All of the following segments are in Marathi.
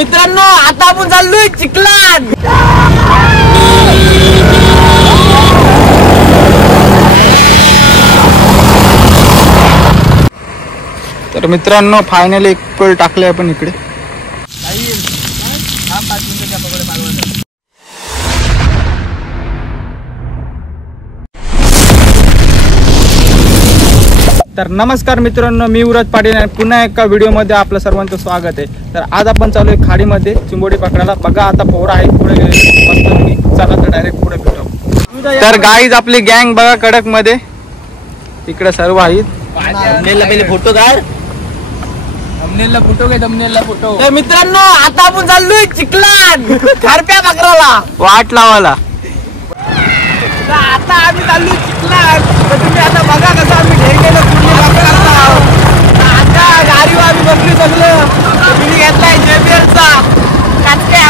मित्रांनो आता आपण चाललोय चिखलात। तर मित्रांनो फायनली एक पळ टाकले आपण इकडे। तर नमस्कार मित्रांनो, मी युवराज पाटील आणि पुन्हा एका व्हिडिओमध्ये आपलं सर्वांचं स्वागत आहे। तर आज आपण चालू आहे खाडीमध्ये चिंबोडी पकडायला। बघा आता पोरं आहेत पुढे गेले, चला तर डायरेक्ट पुढे भेटू। तर गाईज आपली गँग बघा कडक मध्ये, इकडे सर्व आहेत। पहिले फोटो काढ, थंबनेलला फोटो घे, थंबनेलला फोटो। तर मित्रांनो आता आपण चाललोय चिखलात खारप्या पकडायला, वाट लावायला। आता आम्ही चाललोय चिखलात। तर तुम्ही आता बघा कसं आम्ही ढेंगेला पूर्ण पकडायला। आता गाडीवर आम्ही बसली सगळं, तुम्ही घेतलाय JBLचा काटक्या।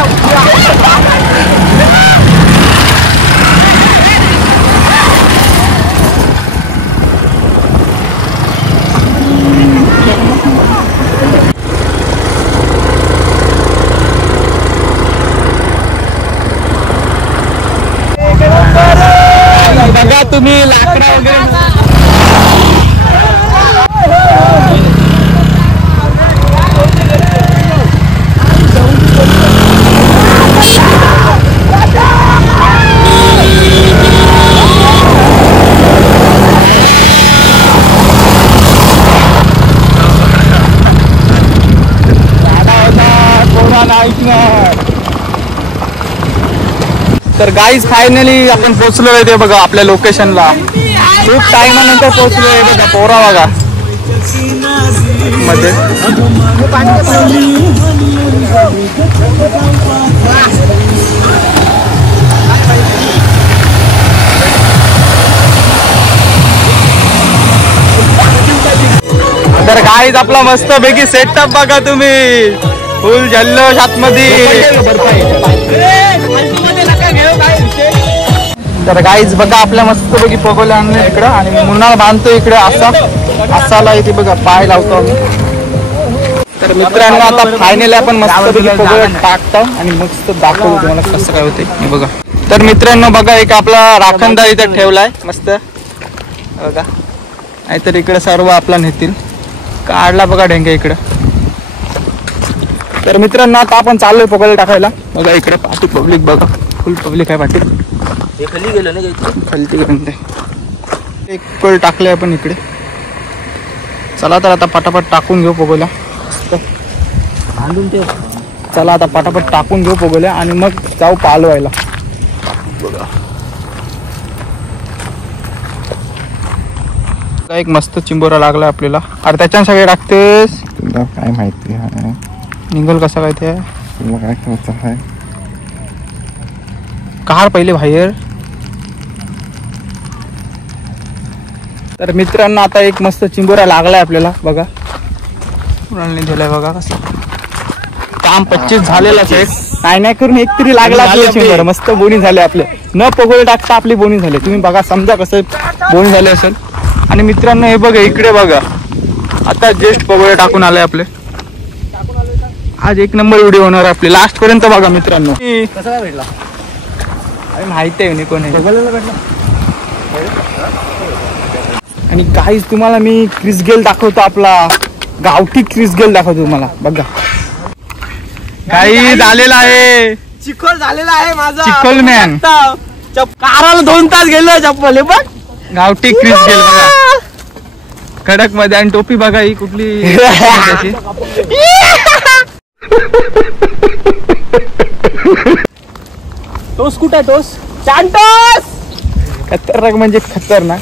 बघा तुम्ही लाकडा वगैरे तर गाईज फायनली आपण पोहोचलो आहे ते बघा आपल्या लोकेशनला। खूप टाइमानंतर पोहोचलो आहे बघा, पोरा बघा मध्ये। तर गाईज आपला मस्त पैकी सेटअप बघा तुम्ही, फुल जल्लोष आतमध्ये। तर गाईज बघा आपल्या मस्त पैकी पगोले आणले इकडं आणि मुन्नाळ बांधतो इकडे असाला इथे बघा पाय लावतो आम्ही। तर मित्रांनो आता फायनली आपण मस्त पैकी पगोले टाकतो आणि मस्त दाखवतो तुम्हाला कसं काय होते हे बघा। तर मित्रांनो बघा एक आपला राखणदार इथे ठेवलाय मस्त बघा, नाहीतर इकडे सर्व आपला नेतील। काढला बघा ढेंगे इकडं। तर मित्रांनो आता आपण चाललोय पगोले टाकायला। बघा इकडे पाठी पब्लिक बघा, फुल पब्लिक आहे पाठी। खाली गेलो ना, खालती एक पळ टाकले आपण इकडे। चला तर आता पटापट टाकून घेऊ पगोल्या, बांधून ठेव। चला आता पटापट टाकून घेऊ पगोल्या आणि मग जाऊ पालवायला। बघा एक मस्त चिंबोरा लागला आपल्याला। अरे त्याच्यानं सगळे टाकतेस, तुला काय माहिती आहे? निघल कसा काय ते, तुला काय करायचं आहे? कार पहिले बाहेर। तर मित्रांनो आता एक मस्त चिंबोरा लागलाय आपल्याला बघा, कुणाला दिलाय बघा कसं। काम 25 झालेलाच आहे, नाही करून एक तरी लागला आपल्याला चिंबोरा। मस्त बोनी झाले आपले, न पगोले टाकता आपली बोनी झाली। तुम्ही बघा समजा कसं बोनी झाले असेल। आणि मित्रांनो हे बघा इकडे बघा, आता जस्ट पगोले टाकून आले आपले। आज एक नंबर व्हिडिओ होणार आपली, लास्ट पर्यंत बघा मित्रांनो। कसं काय भेटला अरे माहिती आहे कोण आहे। आणि काहीच तुम्हाला मी क्रिस गेल दाखवतो, आपला गावठी क्रिस गेल दाखवतो तुम्हाला बघा। काही झालेला आहे, चिखल झालेला आहे माझा, चिखल मॅन। काराला 2 तास गेलो चप्पल हे बघ। गावठी क्रिस गेल बघा कडक मध्ये, आणि टोपी बघा ही कुठली टोस कुठे, टोस चांटोस खतरनाक म्हणजे खतरनाक।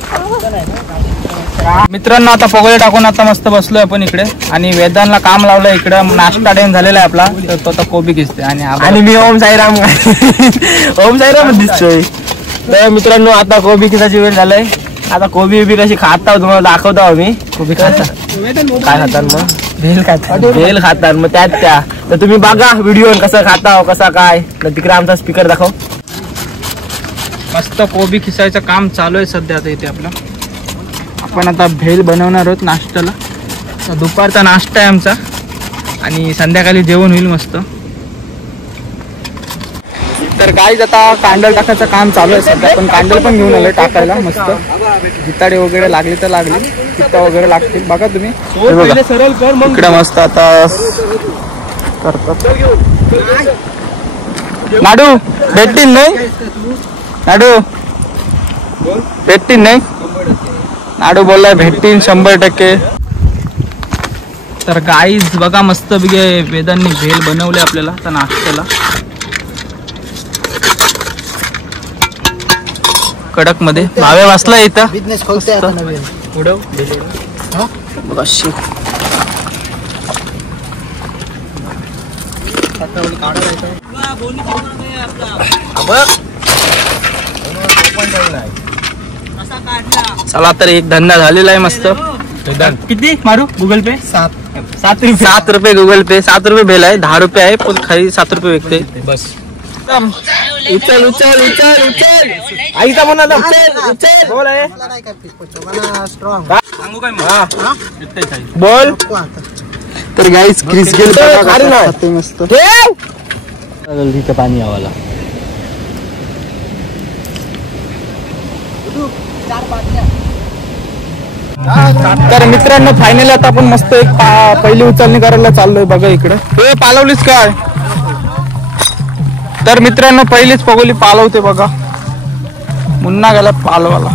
मित्रांनो आता पगोले टाकून आता मस्त बसलोय आपण इकडे आणि वेदांना काम लावलंय इकडे। नाश्ता टाइम झालेला आहे आपला, तर तो आता कोबी घिसते आणि मी ओम साईराम ओम साईराम दिसतोय। तर मित्रांनो आता कोबी किसाची वेळ झालाय। आता कोबी बी कशी खाता तुम्हाला दाखवतो आम्ही। कोबी खाता काय खातात मग, भेल खातात मग त्यात त्या। तर तुम्ही बघा व्हिडिओ कसं खाता कसा काय, तिकडे आमचा स्पीकर दाखव। मस्त कोबी खिसायचं काम चालू आहे सध्या आता इथे आपलं। आपण आता भेल बनवणार आहोत नाश्त्याला। दुपारचा नाश्ता आहे आमचा आणि संध्याकाळी जेवण होईल मस्त। तर गाईज आता कांडल टाकायचं काम चालू आहे सध्या, पण कांडल पण घेऊन आलोय टाकायला मस्त. जिताडे वगैरे लागले तर लागले, चित्ता वगैरे लागतील बघा तुम्ही. सरळ कर मग इकडे मस्त आता करतात. नाडू भेटतील नाही, नाडू भेटतील नाही, नाडू बोललाय भेटतील 100%. तर गाईज बघा मस्त बिगे वेदांनी भेल बनवले आपल्याला आता नाश्त्याला. कडक मध्ये भावे वाचला इथं बिझनेस खोलते आता नवीन. उडव बघा शेक. चला तर एक धंदा झालेला आहे मस्त. किती मारू गुगल पे? 7 रुपये गुगल पे. 7 रुपये भेल आहे, 10 रुपये आहे पण खाली 7 रुपये विकते बस. उचल उचल उचल उचल आईचा म्हणा उचल उचल बोल आहे मला नाही काय पिकवतो, मला स्ट्रॉंग. सांगू काय मग? बोल. तर गाईस क्रिस गेल खाते मस्त. जल्दीचं पाणी आवाला. तर मित्रांनो फायनली आता आपण मस्त एक पहिली उचलणी करायला चाललोय बघा. इकडे हे पालवलीच काय. तर मित्रांनो पहिलीच पगोली पालवते बघा. मुन्ना गेला पालवाला.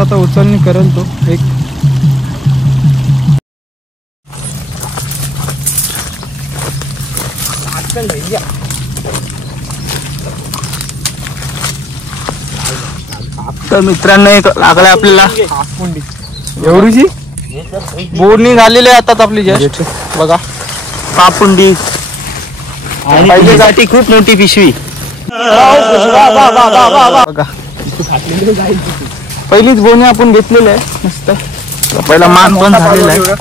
आता उचलणी करेल तो एक. तर मित्रांनो एक लागलाय आपल्याला एवढीची बोरणी झालेली आहे आता आपली जस्ट बघा. कापुंडी आणि पहिल्यासाठी खूप मोठी पिशवी. बघा पहिलीच बोनी आपण घेतलेली आहे मस्त. पहिला मान पण झालेला आहे.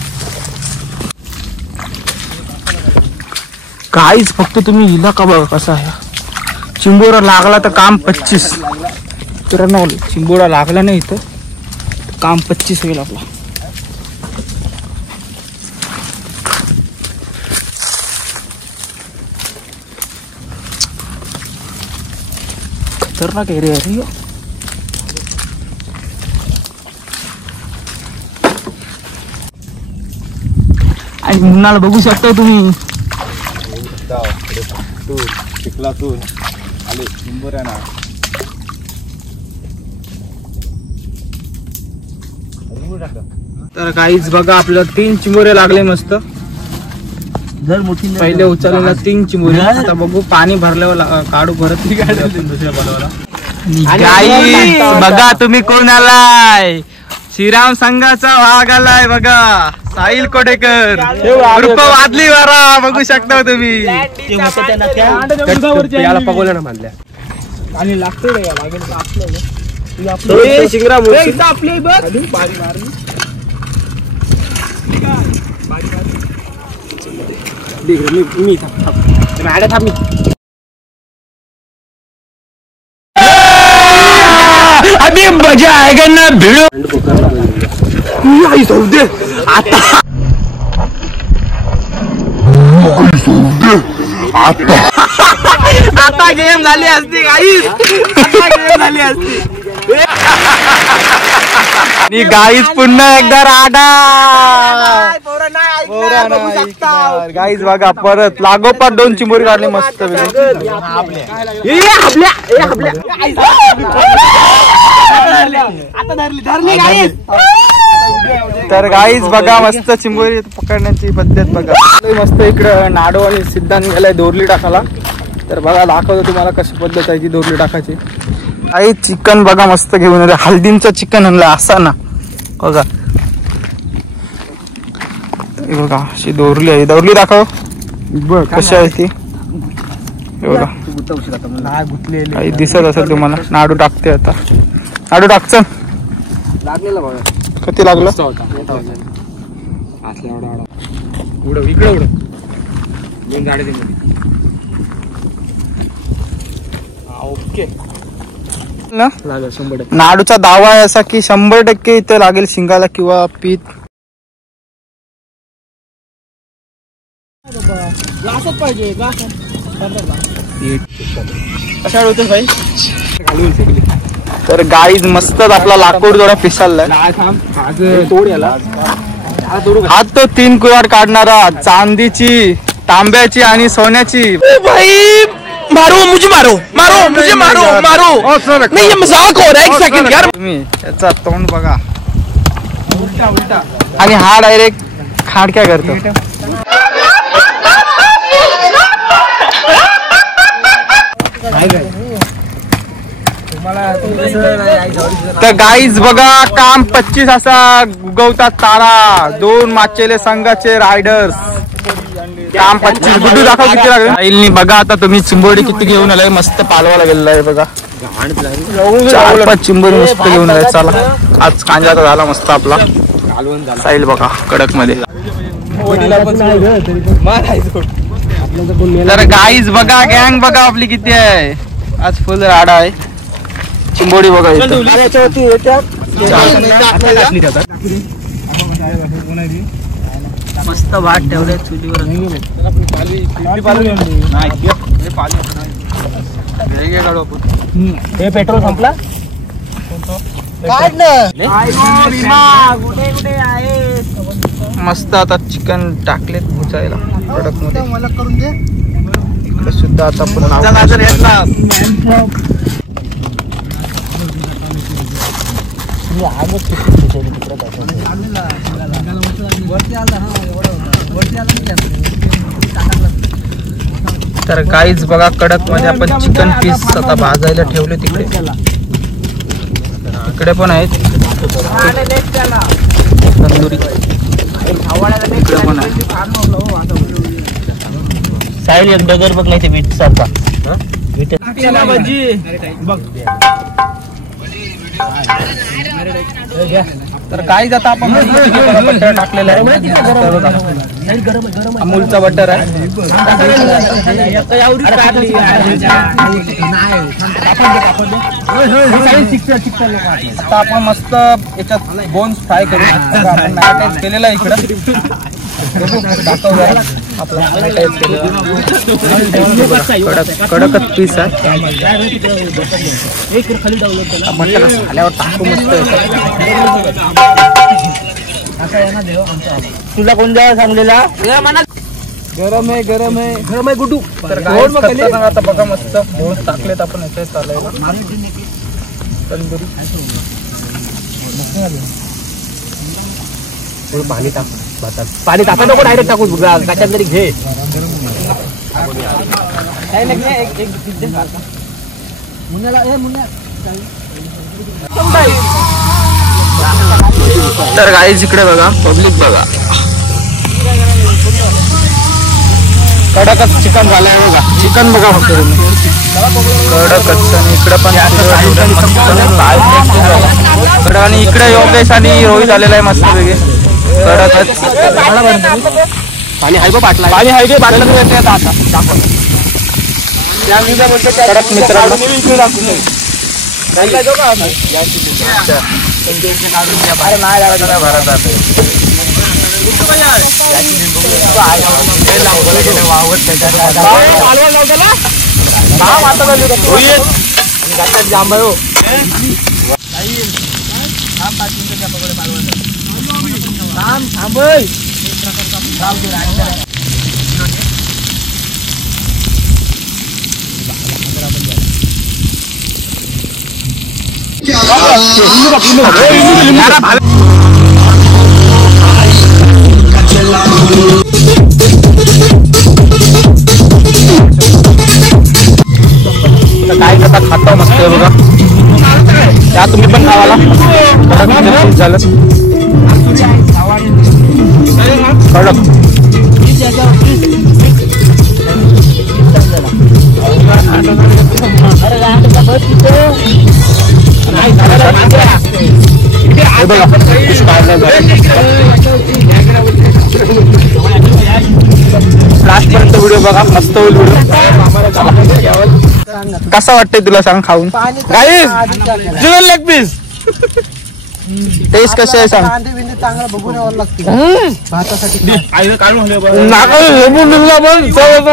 काहीच फक्त तुम्ही हिला का बघा कसा आहे. चिंबोरा लागला तर काम 25. मित्रांनो चिंबोरा लागला नाही इथं काम 25 होईल आपला. खतरनाक एरिया आहे रे. आणि मुन्नाला बघू शकता तुम्ही. तर काहीच बघा आपल्याला 3 चिंबोरे लागले मस्त. जर मोठी पहिले उचललेला 3 चिंबोरे. आता बघू पाणी भरल्यावर काढू परत दुसऱ्या बनवायला. गाईस बघा तुम्ही कोण आलाय. श्रीराम संघाचा भाग आलाय बघा. साहिल कोटेकर उर्फ वादली वारा बघू शकता तुम्ही. याला पगोल्या ना मानल्या आणि लागतोय का लागेल का आपल्याला. शिंगरा आपली बघ बारी मारली. मी थांब मी अभी मजा आएगा ना भिड़ो. आता गेम झाली असती गाईस. आता गेम झाली असती. आणि गाईस पुन्हा एकदा राडा. गाईस बघा परत लागोपाठ 2 चिंबोरी काढले मस्त. तर गाईस बघा मस्त चिंबोरी पकडण्याची पद्धत बघा मस्त. इकडं नाडो आणि सिद्धांत गेलाय दोरली टाकायला. तर बघा दाखवतो तुम्हाला कशी पद्धत आहे की दोरली टाकायची. आई चिकन बघा मस्त घेऊन आले. हल्दींचं चिकन आणलं असा ना बघा. बघा अशी दोरली आहे. दोरली दाखव कशी आहे ती बघा. काही दिसत असेल तुम्हाला. नाडू टाकते आता. नाडू टाकच लागलेला बघा. किती लागलं. उडव इकडे उडव दोन झाडे ते मध्ये. ओके लागेल 100%. नाडूचा दावा आहे असा की 100% इथे लागेल शिंगाला किंवा पीठ. ग्लासच पाहिजे ग्लास. कशा होते भाई. तर गाईज मस्तच आपला लाकूड थोडा पिसाललाय. हात तो 3 कुराड काढणारा, चांदीची, तांब्याची आणि सोन्याची. भाई मारो मुझे मारो मारो मुझे मारो मारो नहीं ये मजाक हो रहा है. 1 सेकंड यार. तुम्ही याचा तोंड बघा आणि हा डायरेक्ट खाडक्या करतो. तर गाईज बघा काम 25 असा उगवतात तारा. 2 माचेले संघाचे रायडर्स. काम 25. गुड्डू दाखव किती लागेल. बघा आता तुम्ही चिंबोडी किती घेऊन आलाय. मस्त पालवाला गेलेला आहे बघा. 4-5 चिंबोडी मस्त घेऊन आलाय. चला आज कांजा झाला मस्त आपला साईल बघा कडक मध्ये. तर गाईज बघा गँग बघा आपली किती आहे. आज फुल राडा आहे. चिंबोडी बघा मस्त भात ठेवले चुलीवर. हे पेट्रोल संपला. मस्त आता चिकन टाकलेत भुजायला कडक मध्ये. मला करून दे. इकडे सुद्धा आता पुन्हा तर काहीच बघा कडक मध्ये आपण चिकन पीस आता भाजायला ठेवले. तिकडे इकडे पण आहेत तंदुरी. इकडे पण आहे. साईल एक डगर बघ नाही ते बीट सारखा. तर काहीच आता आपण बटर टाकलेलं आहे. अमूलचा बटर आहे. आता आपण मस्त याच्यात बोन्स फ्राय करू. आपण मॅरिनेट केलेला आहे इकडं. कडकच पीस आहे. बटर झाल्यावर टाकू मस्त. तुला कोण द्या सांगलेला. गरम आहे गरम आहे गरम आहे गुड्डू. तर आता बघा मस्त बोन्स टाकलेत आपण याच्यात चालायला. तंदुरी पाणी टाक भातात. पाणी टाका नको डायरेक्ट टाकू. काच्यात तरी घे. तर गाईज इकडे बघा पब्लिक बघा. कडकच चिकन झालंय बघा. चिकन बघा फक्त कडकच. आणि इकडे पण कडक. आणि इकडे योगेश आणि रोहित आलेला आहे मस्त वेगळे कडकच. पाणी हाय पाटला. पाणी हाय गे बाटला आता कडक मित्रांनो. काय करता खाता मस्त आहे बघा. त्या तुम्ही पण खावाला झालं कडक. लास्ट पर्यंत व्हिडिओ बघा मस्त होईल व्हिडिओ. कसा वाटतंय तुला सांग खाऊन. चिकन लेग पीस टेस्ट कशी आहे सांग. कांदे बिंदे चांगला बघून यावं लागते भातासाठी. नाका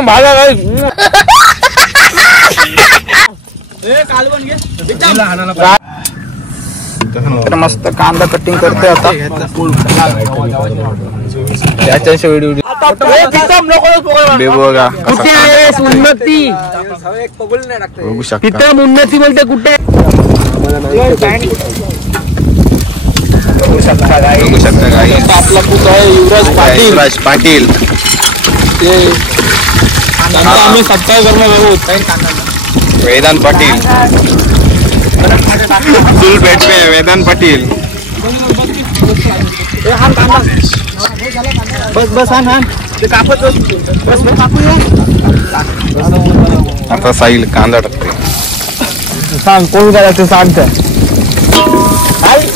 भाजा काय तर मस्त कांदा कटिंग करतोय आता. बघा कुठे आहेस उन्नती? बघू शकता. तिथं उन्नती बोलते कुठे? बघू शकता गाई. आपला पुत आहे युवराज पाटील. युवराज पाटील. आम्ही सबस्क्राईब करणार आहोत. वेदांत पाटील. चूल पेटवे वेदांत पाटील. बस बस हान ते कापत बस बस कापूया. आता साहिल कांदा टाकते. सांग कोण करायचं सांग तर.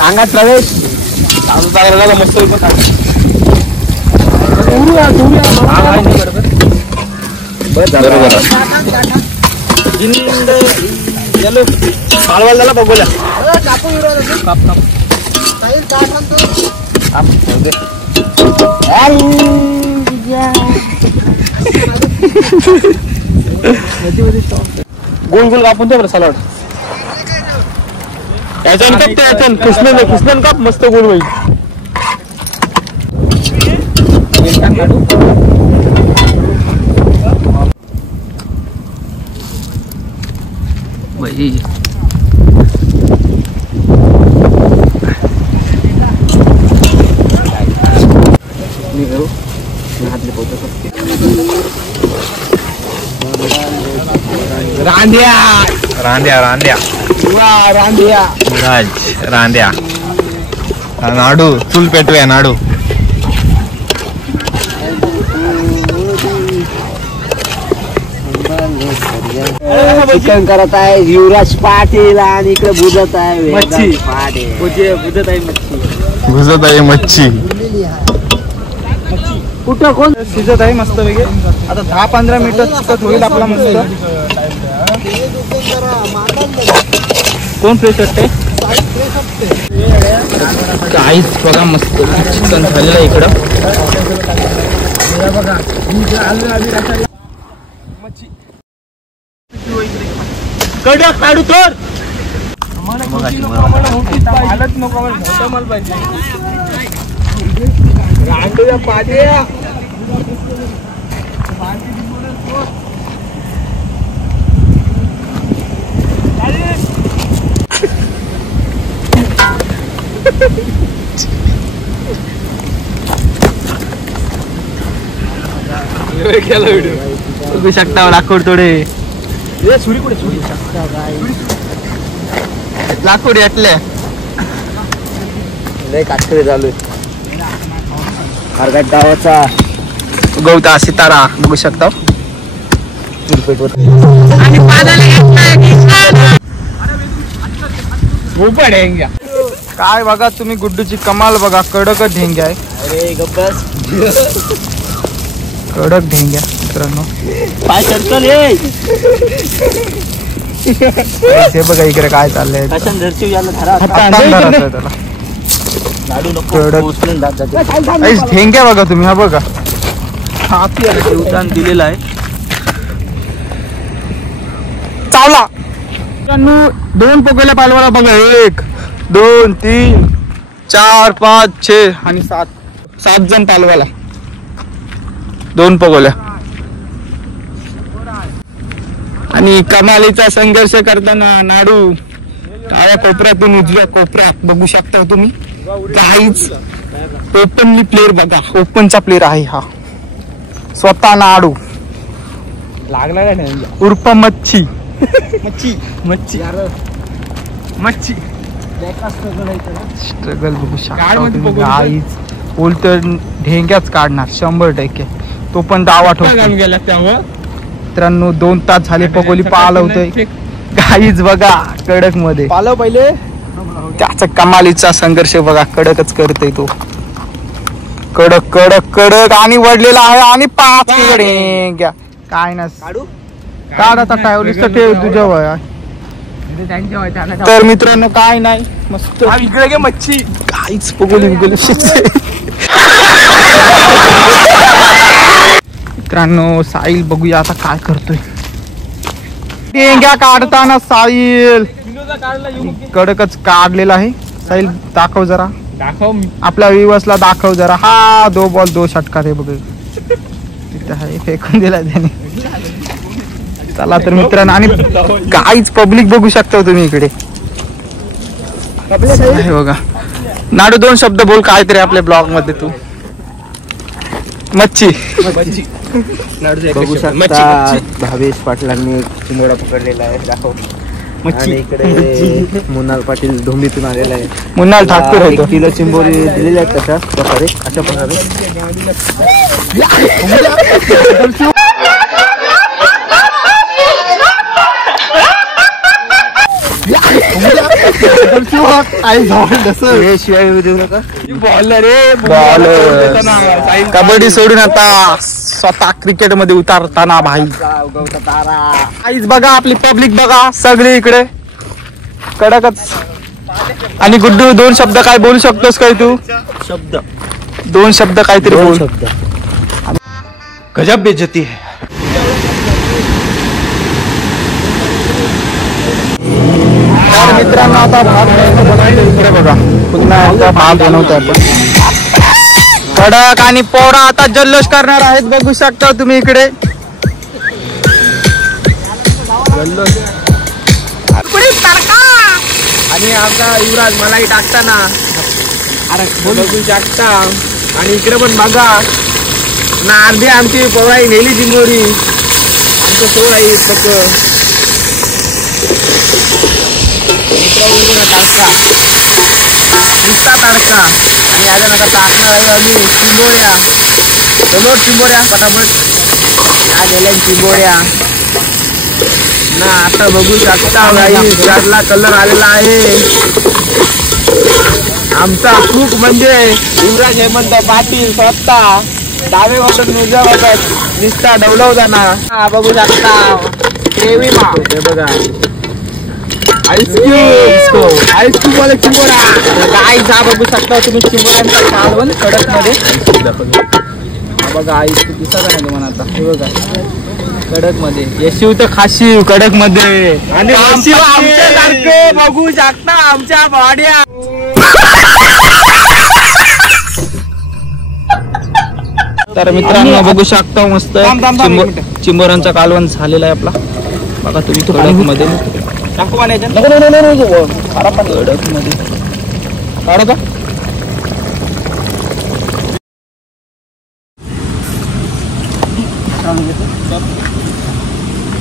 अंगात प्रवेश मस्त बरोबर. पालवाल झाला बघूया. गोल गोल कापून ते बरं सलाड. याच्यानं कप ते याच्यानं कृष्णन कप मस्त गोल होईल. रांड्या रांद्या रांद्या रांड्या राज रांद्या. नाडू चूल पेटवे नाडू. चिकन करत आहे युवराज पाटील आणि इकडे बुजत आहे मच्छी. पाटील. बुजत आहे मच्छी. घुसत आहे मच्छी. कुठं कोण शिजत आहे मस्त वेगळे. आता 10-15 मिनिटं चिकट होईल आपला मस्त. कोण फ्रेश वाटते? काहीच बघा मस्त चिकन झालेलं आहे इकडं. कडक काढू तर बघू शकता लाकूड थोडे. लाकूड यातले कातकरी चालू खारघाट गावाचा गवता सितारा बघू शकता. काय बघा तुम्ही गुड्डूची कमाल बघा. कडक ढेंग्या आहे. अरे गब्बस कडक ढेंग्या मित्रांनो. पाय सरकल हे बघा इकडे काय चाललंय. कशाने धरची याला धरा. हातानं धरायचं त्याला. लाडू नको कडक. उचलून दात जाते. ऐस ढेंग्या बघा तुम्ही. हा बघा उतान दिलेला आहे. चावला. 2 पोकेल्या पालवाला बघा. 1 2 3 4 5 6 आणि 7 जण पालवाला. 2 पगोल्या. आणि कमालीचा संघर्ष करताना नाडू डाव्या कोपऱ्यातून उजव्या कोपऱ्यात बघू शकता तुम्ही. काहीच ओपनली प्लेअर बघा. ओपनचा प्लेअर आहे हा स्वतः नाडू. लागला नाही उर्फ मच्छी. मच्छी मच्छी मच्छी स्ट्रगल बघू शकता तुम्ही. काहीच उलट ढेंग्याच काढणार 100%. तो पण दावा ठोकतो. गेला त्यामुळे मित्रांनो 2 तास झाले पकोली पालवतोय. काहीच बघा कडक मध्ये पालव पहिले. त्याचा कमालीचा संघर्ष बघा. कडकच करतोय तो. कडक कडक कडक आणि वडलेला आहे. आणि 5 ढेंग्या. काय ना काढ आता टायवलीस ठेव तुझ्या वया. तर मित्रांनो काय नाही मस्त इकडे गे मच्छी. काहीच पगोली बिगोली. मित्रांनो साहिल बघूया आता काय करतोय. टेंग्या काढताना साहिल कडकच काढलेला आहे. साहिल दाखव जरा, दाखव आपल्या व्ह्यूअर्सला दाखव जरा. हा 2 बॉल 2 षटकार आहे बघ, तिथे आहे फेकून दिला त्याने. चला तर मित्रांनो, आणि काहीच पब्लिक बघू शकता तुम्ही इकडे आहे बघा. नाडू 2 शब्द बोल काहीतरी आपल्या ब्लॉग मध्ये तू. मच्छी बघू शकता भावेश पाटलांनी चिंबोरा पकडलेला आहे. दाखव. आणि इकडे मुन्नाल पाटील धोंडीतून आलेला आहे. मुन्नाल ठाकूर 1 किलो चिंबोरी दिलेली आहेत अशा प्रकारे. शिवाय देऊ नका. कबड्डी सोडून आता स्वतः क्रिकेट मध्ये उतारताना भाई. आईच बघा, आपली पब्लिक बघा सगळी इकडे कडकच. आणि गुड्डू 2 शब्द काय बोलू शकतोस काय तू? 2 शब्द काहीतरी बोल. गजब बेइज्जती है. तर मित्रांनो, आता भात बनवतो इकडे बघा. पुन्हा एकदा भात बनवतो आपण. कडक आणि पोरा आता जल्लोष करणार आहेत, बघू शकता तुम्ही इकडे. आणि आमचा युवराज मलाही टाकताना बघू शकता. आणि इकडे पण बघा ना, अर्धी आमची पोळाई नेली चिंबोरी. आमचं सोड आहे फक्त नुसता तारका. आणि आता नका टाकणार आहे आम्ही चिंबोऱ्या. समोर चिंबोऱ्या पटापट या गेल्या चिंबोऱ्या ना. आता बघू शकता चारला कलर आलेला आहे. आमचा खूप म्हणजे युवराज हेमंत पाटील स्वतः डावे वाटत उजव्या वाटत निस्ता डवलव जाणार. हा बघू शकता हे बघा आईस्क्रीम वाले चिंबोरा. गाईस हा बघू शकता तुम्ही चिंबोऱ्यांचा कालवण कडक मध्ये. बघा आईस्क्रीम दिसत आहे तुम्हाला आता. हे बघा कडक मध्ये. येशीव तर खाशीव कडक मध्ये. आणि आमच्यासारखे बघू शकता आमच्या वाड्या. तर मित्रांनो बघू शकता मस्त चिंबोरांचा कालवण झालेला आहे आपला. बघा तुम्ही कडक मध्ये. कडक मध्ये काढू का?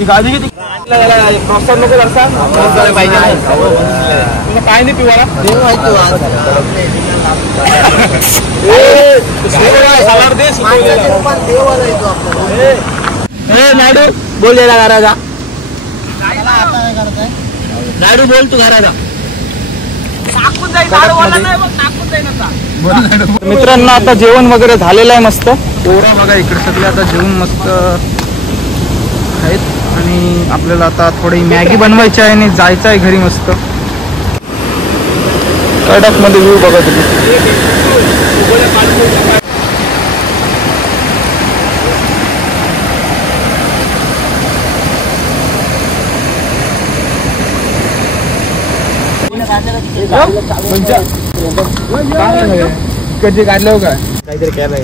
गाडी किती प्रोत्साहन नको करता पाहिजे. काय नाही पिवाला नायडू बोल द्यायला घराचा. नायडू बोल तू घराचा. मित्रांनो आता जेवण वगैरे झालेलं आहे मस्त. पोरं बघा इकडे सगळे आता जेवण मस्त आहेत. आणि आपल्याला आता थोडी मॅगी बनवायची आहे आणि जायचं आहे घरी मस्त. कडक मध्ये व्ह्यू बघा तुम्ही. कधी काढलं का काहीतरी केलंय.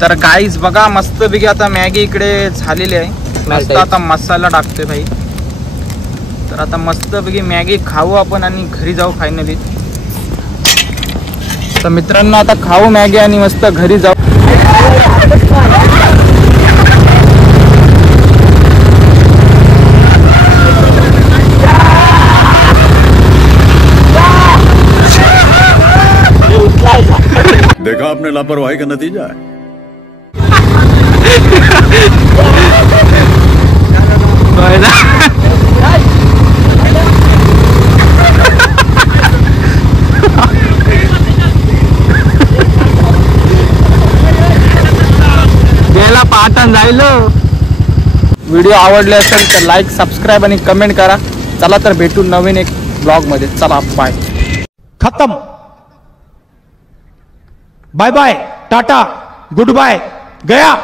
तर गाईज बघा मस्त पैकी आता मॅगी इकडे झालेली आहे. मस्त आता मसाला टाकतोय भाई. तर आता मस्त पैकी मॅगी खाऊ आपण आणि घरी जाऊ फायनली. तर मित्रांनो आता खाऊ मॅगी आणि मस्त घरी जाऊ. देखा आपने लापरवाही का नतीजा है. गेला पाटण जाईल. व्हिडिओ आवडले असेल तर लाईक सबस्क्राईब आणि कमेंट करा. चला तर भेटू नवीन एक ब्लॉग मध्ये. चला बाय. खत्म. Bye bye tata goodbye गया.